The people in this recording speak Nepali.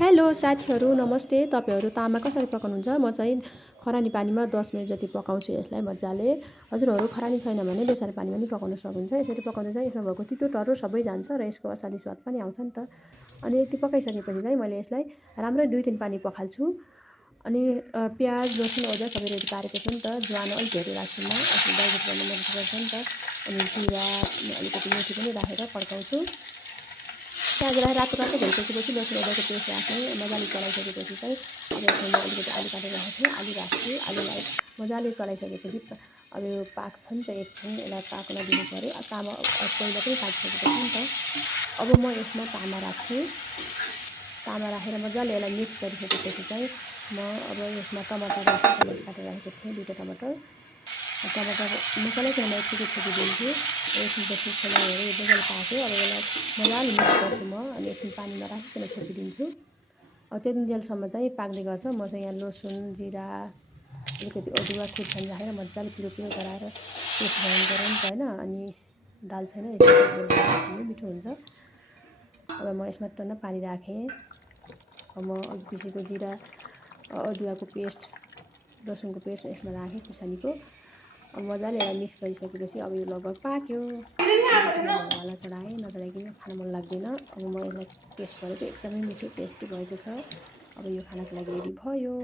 हेलो साथीहरू नमस्ते। तपाईहरु तामा कसरी पकाउनुहुन्छ? म चाहिँ खरानी पानीमा 10 मिनेट जति पकाउँछु यसलाई मज्जाले। हजुरहरु खरानी छैन भने बेसार पानीमा पनि पकाउन सक्नुहुन्छ। यसरी पकाउँदा चाहिँ यसमा भएको तितो टर्रो सबै जान्छ र यसको असाली स्वाद पनि आउँछ नि त। अनि यति पकाइसकेपछि चाहिँ मैले यसलाई राम्रै 2-3 पानी पखाल्छु। अनि प्याज लसुन अदुवा सबै रेडी पारेको छु नि त। ज्वानो अलिक धेरै राख्छु म, आफ्नो डाइजेस्ट गर्न मद्दत गर्छ नि त। अनि जिरा अलिकति मेथी पनि राखेर पड्काउँछु। प्याज रातो रातो भइसकेपछि लसुन अदुवाको पेस्ट राख्ने मजाले चलाइसकेपछि चाहिँ अब यसमा म अलिकति आलु काटेर राख्छु। आलु राख्छु। आलुलाई मजाले चलाइसकेपछि अब यो पाक्छ नि त, एकछिन यसलाई पाक्न दिनु पर्यो। तामा पहिला पनि पाकिसकेको छ नि त। अब म यसमा तामा राख्छु। तामा राखेर मजाले यसलाई मिक्स गरिसकेपछि चाहिँ म अब यसमा टमाटर राख्छु। टमाटर काटेर राखेको थिएँ 2टा टमाटर। टमाटर मसालासँग म एकचोटि छोपिदिन्छु। एकछिनपछि खोलाहरू मजाले पाक्यो। अब यसलाई मजाले मिक्स गर्छु म। अनि एकछिन पानीमा राखिकन छोपिदिन्छु। अब त्यतिन्जेलसम्म चाहिँ पाक्ने गर्छ। म चाहिँ यहाँ लसुन जिरा अलिकति अदुवा खुर्सानी राखेर मजाले पिरो पिरो गराएर पेस्ट गरौँ नि त हैन। अनि दाल छैन यसमा मिठो हुन्छ। अब म यसमा टन्न पानी राखेँ। अब म अघि पिसेको जिरा अदुवाको पेस्ट लसुनको पेस्ट यसमा राखेँ खुर्सानीको। अब मजाले यसलाई मिक्स गरिसकेपछि अब यो लगभग पाक्यो। वाला चढाएँ, नचढाइकन खान मन लाग्दैन। अब म यसलाई टेस्ट गरेको एकदमै मिठो टेस्टी भएको छ। अब यो खानाको लागि रेडी भयो।